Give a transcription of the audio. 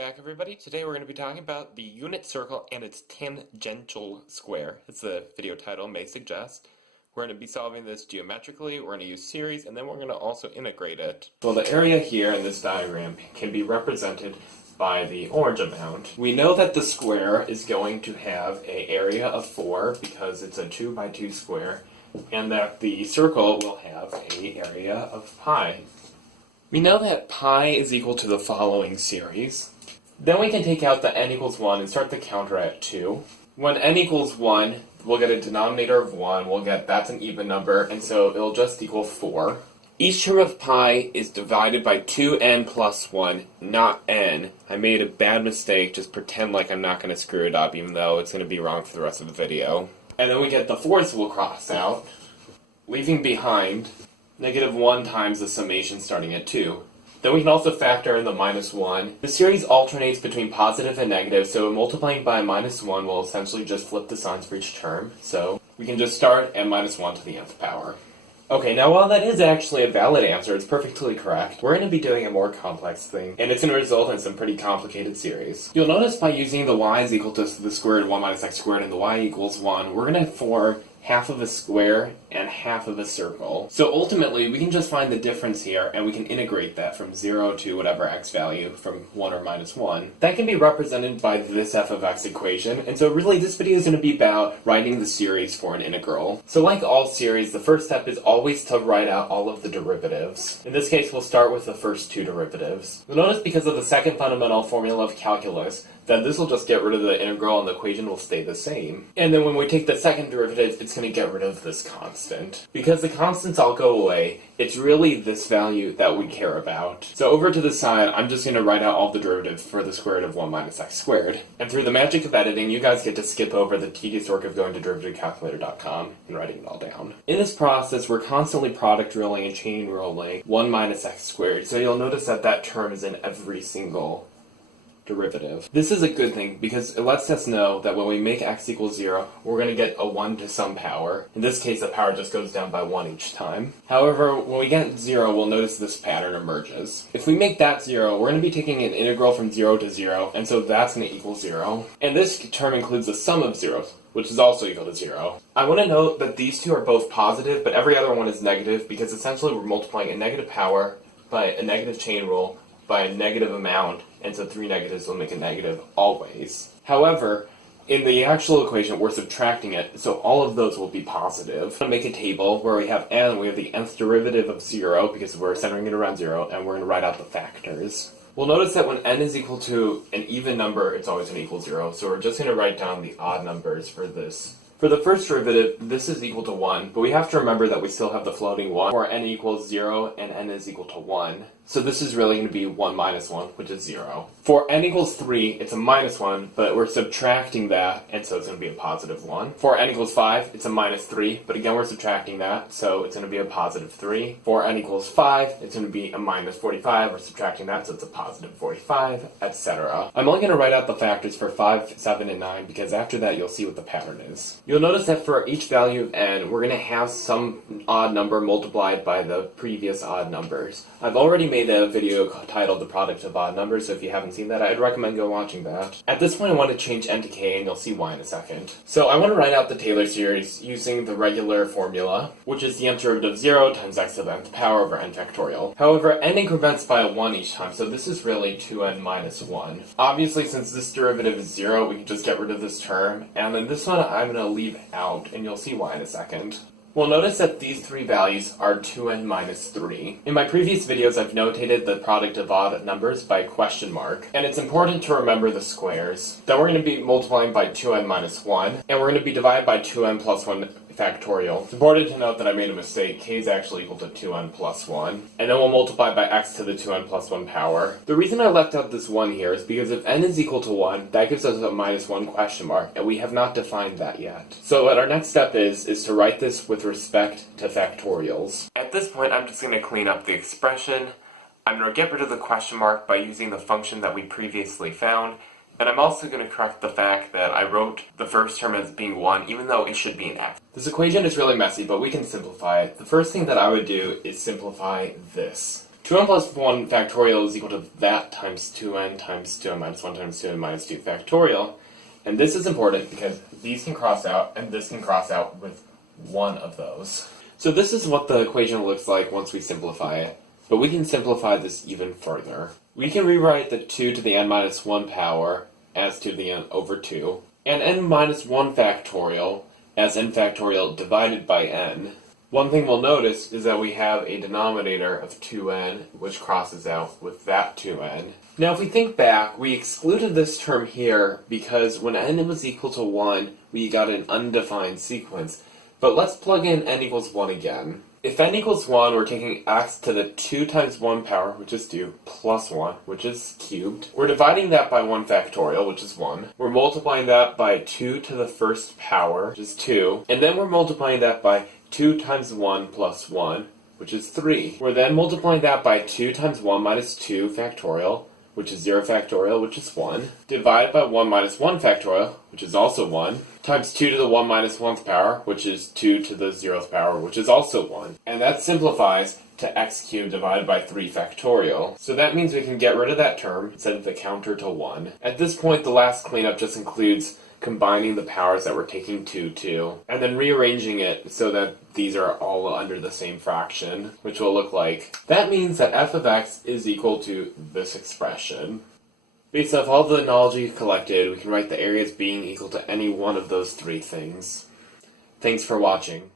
back, everybody. Today we're going to be talking about the unit circle and its tangential square. As the video title may suggest. We're going to be solving this geometrically, we're going to use series, and then we're going to also integrate it. Well, the area here in this diagram can be represented by the orange amount. We know that the square is going to have an area of 4 because it's a 2 by 2 square, and that the circle will have an area of pi. We know that pi is equal to the following series. Then we can take out the n equals 1 and start the counter at 2. When n equals 1, we'll get a denominator of 1, that's an even number, and so it'll just equal 4. Each term of pi is divided by 2n plus 1, not n. I made a bad mistake, just pretend like I'm not going to screw it up, even though it's going to be wrong for the rest of the video. And then we get the 4's we'll cross out, leaving behind negative 1 times the summation starting at 2. Then we can also factor in the minus 1. The series alternates between positive and negative, so multiplying by minus 1 will essentially just flip the signs for each term. So we can just start at minus 1 to the nth power. Okay, now while that is actually a valid answer, it's perfectly correct, we're going to be doing a more complex thing, and it's going to result in some pretty complicated series. You'll notice by using the y is equal to the square root of 1 minus x squared and the y equals 1, we're going to form half of a square and half of a circle. So ultimately, we can just find the difference here, and we can integrate that from 0 to whatever x value, from 1 or minus 1. That can be represented by this f of x equation, and so really this video is going to be about writing the series for an integral. So like all series, the first step is always to write out all of the derivatives. In this case, we'll start with the first 2 derivatives. You'll notice because of the second fundamental formula of calculus, that this will just get rid of the integral and the equation will stay the same. And then when we take the second derivative, it's going to get rid of this constant. Because the constants all go away, it's really this value that we care about. So over to the side, I'm just going to write out all the derivatives for the square root of 1 minus x squared. And through the magic of editing, you guys get to skip over the tedious work of going to derivativecalculator.com and writing it all down. In this process, we're constantly product ruling and chain ruling 1 minus x squared. So you'll notice that that term is in every single derivative. This is a good thing because it lets us know that when we make x equals 0, we're going to get a 1 to some power. In this case, the power just goes down by 1 each time. However, when we get 0, we'll notice this pattern emerges. If we make that 0, we're going to be taking an integral from 0 to 0, and so that's going to equal 0. And this term includes the sum of zeros, which is also equal to 0. I want to note that these two are both positive, but every other one is negative because essentially we're multiplying a negative power by a negative chain rule by a negative amount, and so 3 negatives will make a negative always. However, in the actual equation, we're subtracting it, so all of those will be positive. I'm going to make a table where we have n, we have the nth derivative of 0, because we're centering it around 0, and we're going to write out the factors. We'll notice that when n is equal to an even number, it's always going to equal 0, so we're just going to write down the odd numbers for this. For the first derivative, this is equal to 1, but we have to remember that we still have the floating 1, where n equals 0 and n is equal to 1. So this is really going to be 1 minus 1, which is 0. For n equals 3, it's a minus 1, but we're subtracting that, and so it's going to be a positive 1. For n equals 5, it's a minus 3, but again we're subtracting that, so it's going to be a positive 3. For n equals 5, it's going to be a minus 45, we're subtracting that, so it's a positive 45, etc. I'm only going to write out the factors for 5, 7, and 9, because after that you'll see what the pattern is. You'll notice that for each value of n, we're going to have some odd number multiplied by the previous odd numbers. I've already made a video titled The Product of Odd Numbers, so if you haven't seen that, I'd recommend go watching that. At this point, I want to change n to k, and you'll see why in a second. So I want to write out the Taylor series using the regular formula, which is the nth derivative of 0 times x to the nth power over n factorial. However, n increments by a 1 each time, so this is really 2n minus 1. Obviously, since this derivative is 0, we can just get rid of this term, and then this one I'm going to leave out, and you'll see why in a second. We'll notice that these three values are 2n minus 3. In my previous videos, I've notated the product of odd numbers by question mark, and it's important to remember the squares. Then we're going to be multiplying by 2n minus 1, and we're going to be divided by 2n plus 1 factorial. It's important to note that I made a mistake. K is actually equal to 2n plus 1. And then we'll multiply by x to the 2n plus 1 power. The reason I left out this 1 here is because if n is equal to 1, that gives us a minus 1 question mark, and we have not defined that yet. So what our next step is to write this with respect to factorials. At this point, I'm just going to clean up the expression. I'm going to get rid of the question mark by using the function that we previously found. And I'm also going to correct the fact that I wrote the first term as being 1, even though it should be an x. This equation is really messy, but we can simplify it. The first thing that I would do is simplify this. 2n plus 1 factorial is equal to that times 2n times 2n minus 1 times 2n minus 2 factorial. And this is important because these can cross out, and this can cross out with one of those. So this is what the equation looks like once we simplify it. But we can simplify this even further. We can rewrite the 2 to the n minus 1 power as 2 to the n over 2, and n minus 1 factorial as n factorial divided by n. One thing we'll notice is that we have a denominator of 2n, which crosses out with that 2n. Now if we think back, we excluded this term here because when n was equal to 1, we got an undefined sequence. But let's plug in n equals 1 again. If n equals 1, we're taking x to the 2 times 1 power, which is 2, plus 1, which is cubed. We're dividing that by 1 factorial, which is 1. We're multiplying that by 2 to the first power, which is 2. And then we're multiplying that by 2 times 1 plus 1, which is 3. We're then multiplying that by 2 times 1 minus 2 factorial, which is 0 factorial, which is 1, divided by 1 minus 1 factorial, which is also 1, times 2 to the 1 minus 1th power, which is 2 to the 0th power, which is also 1. And that simplifies to x cubed divided by 3 factorial. So that means we can get rid of that term, set the counter to 1. At this point, the last cleanup just includes combining the powers that we're taking 2 to, and then rearranging it so that these are all under the same fraction, which will look like. That means that f of x is equal to this expression. Based off all the knowledge we've collected, we can write the areas being equal to any one of those three things. Thanks for watching.